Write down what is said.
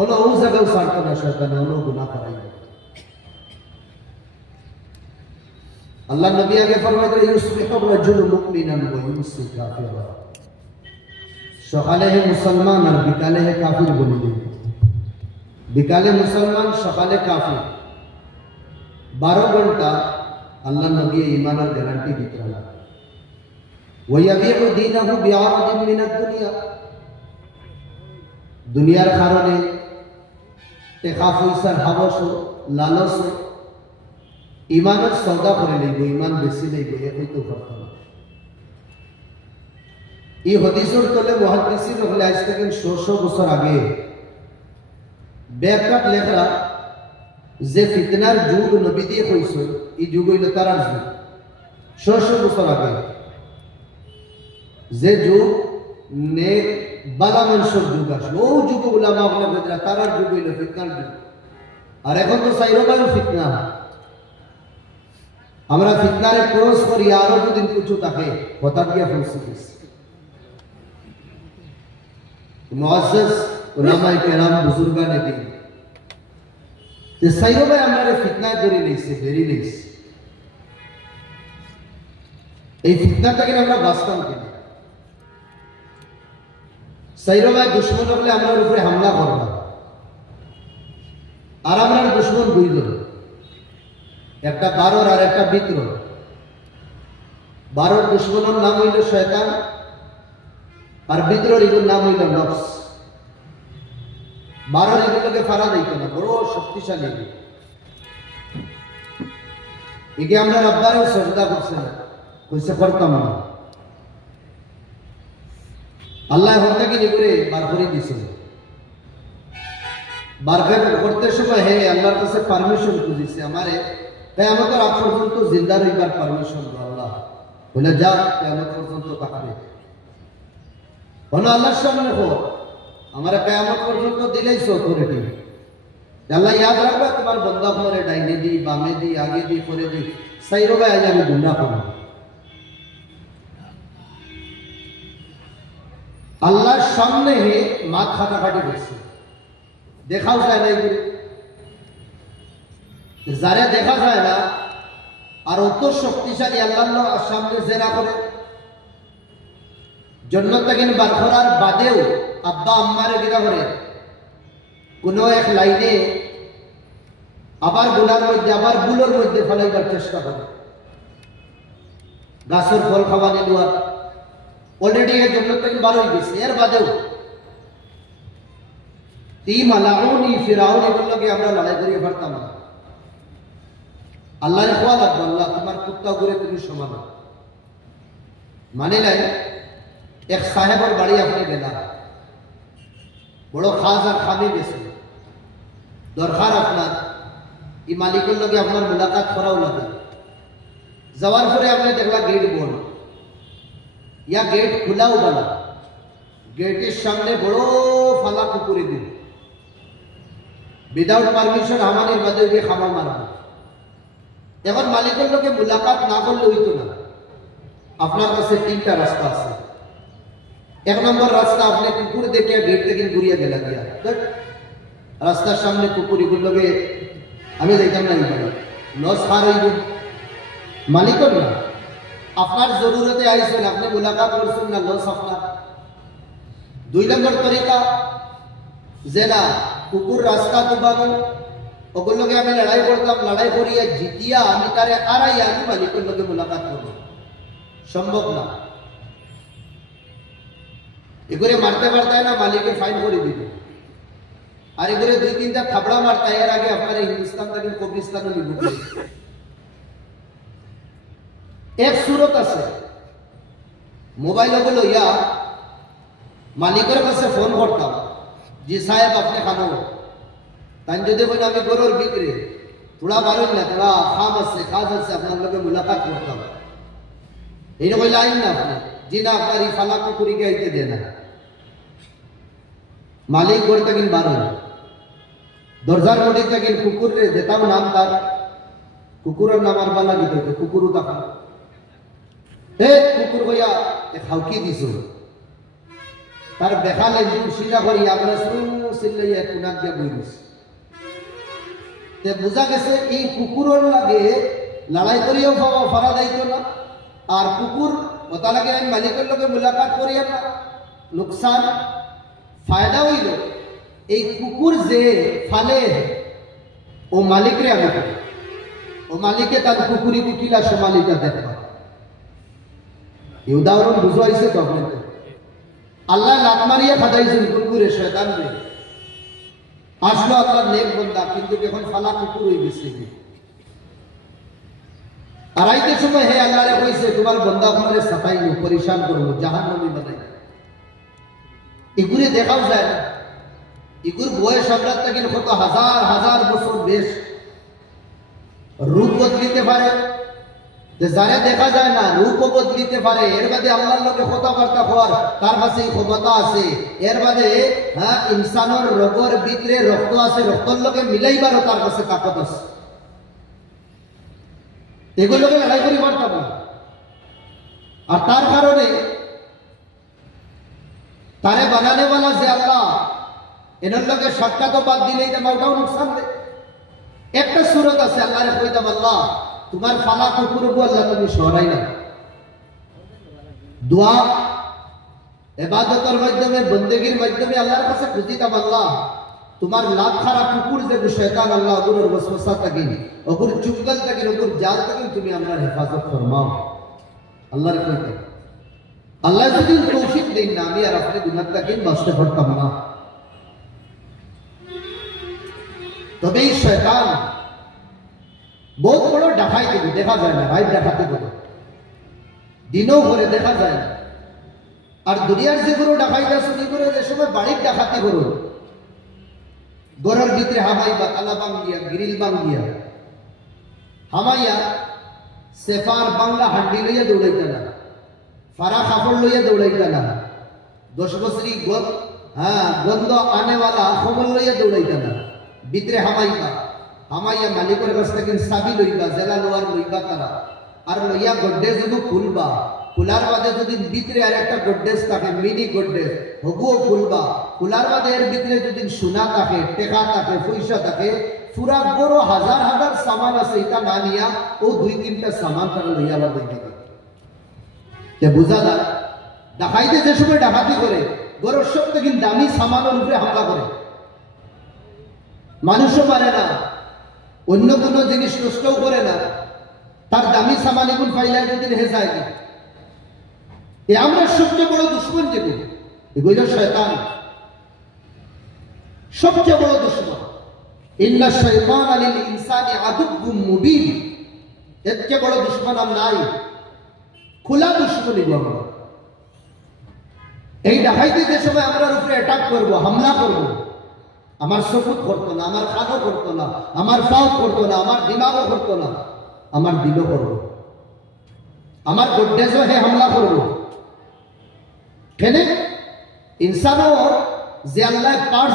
ওনো ও জায়গাও ছাড়তো না শয়তান, ওনো গুনাহ করাই। আল্লাহ নবী আগে ফরমাইলেন ইউসবিহু রাজুলু মুমিনান ওয়া ইউমসি কাফিরা, সকালে হে মুসলমান আর বিকালে হে কাফির বলে দিন। বিকালে মুসলমান, সকালে কাফির। 12 ঘন্টা আল্লাহ নবী ঈমানের গ্যারান্টি দিতেন। ওয়ায়াবিউ দীনাহু বিআরাদিন মিনাদ দুনিয়া, দুনিয়ার কারণে টাকা পয়সার হাবস লালস ঈমানের সওদা করে লইব, ঈমান বেশি লইব, এ হইতে পারত না। এই হাদিসের তলে মুহাদ্দিসিন হলে আজ থেকে 100 বছর আগে ব্যাখ্যাত লেখা যে ফিতনার যুগ নবী দিয়ে কইছে, এই যুগ হইল তারার যুগ। 100 বছর আগে যে যুগ নেক বালা মানুষের যুগ আসলো, ও যুগ উলামা বলে বদরা তারার যুগ হইল ফিতনার যুগ। আর এখন তো সাইরবায়ু ফিতনা, আমরা ফিতনারে ক্রস করি, আরো দুদিন কিছু থাকে কথা দিয়া ফলসি মুআজ্জাজ উলামায়ে কেরাম বুজুর্গানে দিন যে সাইরবায় আমরা ফিতনায় ধরে লইছে, বেরি লইছে। এই ফিতনা থেকে আমরা বাঁচতাম কিনা? সাইরবায় দুশ্মন হলে আমরা উপরে হামলা করলাম, আর আমরা দুশ্মন বুঝল একটা 12 আর একটা বিদ্রোহ। 12 দুশ্মনের নাম হইল শয়তান, আর বিদ্রোহ এগুলোর নাম হইল নফস। 12 এগুলোকে ফারা দিত না, বড় শক্তিশালী। একে আমরা রব্বারে সজদা করছে না, কইছে করতাম না। আল্লাহ হত্যাকে নিগুরে বার করে দিছে। বার করতে সময় হে আল্লাহর কাছে পারমিশন খুঁজিছে, আমারে কিয়ামতের আগ পর্যন্ত জিন্দা রইবার পারমিশন দাও আল্লাহ। বলে যা কিয়ামত পর্যন্ত তাকাবে। বলো আল্লাহর সামনে হো, আমারে কিয়ামত পর্যন্ত দিলেইছো অথরিটি। আল্লাহ ইয়াদ রাখবে তোমার বন্দা করে ডাইনে দি, বামে দি, আগে দি, পরে দি, সাইরবে আজ আমি গুনাহ করব। আল্লাহর সামনে হে মাথা ফাটাফাটি করছে, দেখাও যায় না। যারা দেখা যায় না আর অত শক্তিশালী আল্লাহর সামনে জেরা করে, জান্নাত থেকে বার করার বাদেও আব্বা আম্মারে গিরা করে কোনো এক লাইনে আবার গুনার মধ্যে, আবার বুলোর মধ্যে ফেলাইবার চেষ্টা করে। গাছের ফল খাওয়ানি দেওয়ার অলরেডি এর জান্নাত থেকে বার হয়ে গেছে, এর বাদেও মালাউনি ফিরাউন এগুলোকে আমরা লড়াই করিয়ে পারতাম না। আল্লাহর খোয়া লাগবে, আল্লাহ তোমার কুত্তা ঘুরে তুমি সমান মানে নাই। এক সাহেবের বাড়ি আপনি গেলা, বড় খাস আর খামি বেশি দরকার আপনার, এই মালিকের লগে আপনার মুলাকাত করাও লাগে। যাওয়ার পরে আপনি দেখলা গেট বন্ধ, ইয়া গেট খোলাও বলা, গেটের সামনে বড় ফালা কুকুরে দিন, উইদাউট পারমিশন হামানির বাদে গিয়ে খামা মারবে। এখন মালিকের লোকে মুলাকাত না করলে হইতো না। আপনার কাছে 3টা রাস্তা আছে। 1 নম্বর রাস্তা, আপনি কুকুর দেখে গেট থেকে ঘুরিয়ে গেলা দিয়া, রাস্তার সামনে কুকুর এগুলোকে আমি দেখতাম না, লস হার হইব মালিকের না। আপনার জরুরতে আইসেন, আপনি মুলাকাত করছেন না, লস আপনার। 2 নম্বর তরিকা যে না কুকুর রাস্তা ডুবানো, ওগুলোকে আমি লড়াই করতাম, লড়াই করিয়া জিতিয়া আমি তারে আড়াই আমি মালিকের লোকে মুলাকাত করবো, সম্ভব না। এগুলো মারতে পারতায় না, মালিকে ফাইন করে দিবে। আর এগুলো 2-3টা থাবড়া মারতা, এর আগে আপনার হিন্দুস্তান থেকে কবরিস্তানও নিব। এক সুরত আছে, মোবাইল ওগুলো ইয়া মালিকের কাছে ফোন করতাম, জি সাহেব আপনি খানো, তাই যদি বলে আমি গরুর বিক্রি থোড়া বারুন না, থোড়া খাম আছে, খাজ আছে, আপনার লোকে মুলাকাত করতাম। এইরকম লাইন না আপনি, জি না আপনার এই ফালা কুকুরিকে আইতে দেয় না। মালিক গড়ে থাকেন বারুন, দরজার মধ্যে থাকেন কুকুর রে যেতাম নাম তার, কুকুরের নাম আর বালা দিতে হতো, কুকুরও তাকা হে কুকুর ভাইয়া খাওকি দিছ, তার দেখা লাগবে সিধা করি আমরা চিল্লাইয়া কুনাক দিয়া বই গেছে। তে বোঝা গেছে এই কুকুরের লাগে লড়াই করিয়াও ফারা যাইতো না, আর কুকুর ওটা লাগে আমি মালিকের লগে মুলাকাত করিয়া না নুকসান। ফায়দা হইল এই কুকুর যে ফালে ও মালিকরে আমি ও মালিকে তার কুকুরি কিলা সমালিকা দেখবা। এই উদাহরণ বুঝাইছে তো আপনাকে। আল্লাহ লাত মারিয়া খাদাইছেন কুকুরে শয়তান রে, আসলো আপনার নেক বন্দা, কিন্তু এখন ফালা কুকুর হয়ে গেছে। আর আইতে সময় হে আল্লাহরে কইছে তোমার বন্দা আপনারে সাফাই নো পরিশান করবো, জাহান্নামী বানাই। এগুলি দেখাও যায় না। এগুর বয়স আমরা থেকে কত হাজার হাজার বছর বেশ রূপ বদলিতে পারে, যারা দেখা যায় না রূপও বদলিতে পারে। এর বাদে আল্লাহর লোকে কথাবার্তা হওয়ার তার কাছে ক্ষমতা আছে। এর বাদে ইনসানের রোগের ভিতরে রক্ত আছে, রক্তর লোকে মিলাইবারও তার কাছে তাকত আছে। এগুলোকে লড়াই করি পারতাম না। আর তার কারণে তারে বানানেওয়ালা যে আল্লাহ, এনার লোকে সাক্ষাৎ বাদ দিলেই ওটাও নুকসান দেয়। একটা সুরত আছে আল্লাহরে কইতাম আল্লাহ তোমার ফালা কুকুরবো আল্লাহ তুমি সরাই না। দোয়া ইবাদতের মাধ্যমে বন্দেগীর মাধ্যমে আল্লাহর কাছে খুঁজিতাম আল্লাহ তোমার লাভ খারাপ কুকুর যে শয়তান আল্লাহ ওগুলোর ওয়াসওয়াসা থেকে ওগুর চুগল থেকে ওগুর জাল থেকে তুমি আমরা হেফাজত ফরমাও। আল্লাহর কইতাম আল্লাহ যদি তৌফিক দেন না আমি আর আপনি গুনাহ থেকে বাঁচতে পারতাম না। তবে এই শয়তান বহুত বড় ডাকাই দেবে, দেখা যায় না রাত ডাকাতে দেবে, দিনও করে দেখা যায় না। আর দুনিয়ার যেগুলো ডাকাইটা শুনি করে যে সময় বাড়ির ডাকাতি করো, গড়ের ভিতরে হামাইবা তালা বাঙ্গিয়া গ্রিল বাঙ্গিয়া হামাইয়া সেফার বাংলা হাড্ডি লইয়া দৌড়াইতে না, ফারা কাপড় লইয়া দৌড়াইতে না, 10 বছরই গন্ধ আনেওয়ালা খবর লইয়া দৌড়াইতে না, ভিতরে হামাইবা হামাইয়া মালিকের কাছ থেকে চাবি লইবা, জেলা লোয়ার লইবা তারা, আর লইয়া গড্ডেজ খুলবা। খোলার বাদে যদি ভিতরে আর একটা গড্ডেজ থাকে মিনি গড্ডেজ হগুও খুলবা। খোলার বাদে এর ভিতরে যদি সোনা থাকে, টেকা থাকে, পয়সা থাকে, পুরা বড় হাজার হাজার সামান আছে, এটা না নিয়া ও 2-3টা সামান তারা লইয়া আবার দেখতে পারে। বোঝা যায় ডাকাইতে যে সময় ডাকাতি করে বড় সব থেকে দামি সামানের উপরে হামলা করে, মানুষও পারে না, অন্য কোনো জিনিস নষ্টও করে না, তার দামি সামান এগুলো পাইলে যদি হে যায় না। আমরা সবচেয়ে বড় দুশ্মন যেগুলো এগুলো শয়তান, সবচেয়ে বড় দুশ্মন। ইন্না শাইতানা লিল ইনসানি আদুউম মুবিন, এর চেয়ে বড় দুশ্মন আর নাই। খোলা দুশ্মন এগুলো। এই ডাকাইতে যে সময় আমরা উপরে অ্যাটাক করব, হামলা করব, আমার চকুত করতো না, আমার কানও করতো না, আমার পাও করতো না, আমার দিমাগও করতো না, আমার দিলও করবো, আমার গড্ডেজও হে হামলা করবো। কেন ইনসানও যে আল্লাহ পার্টস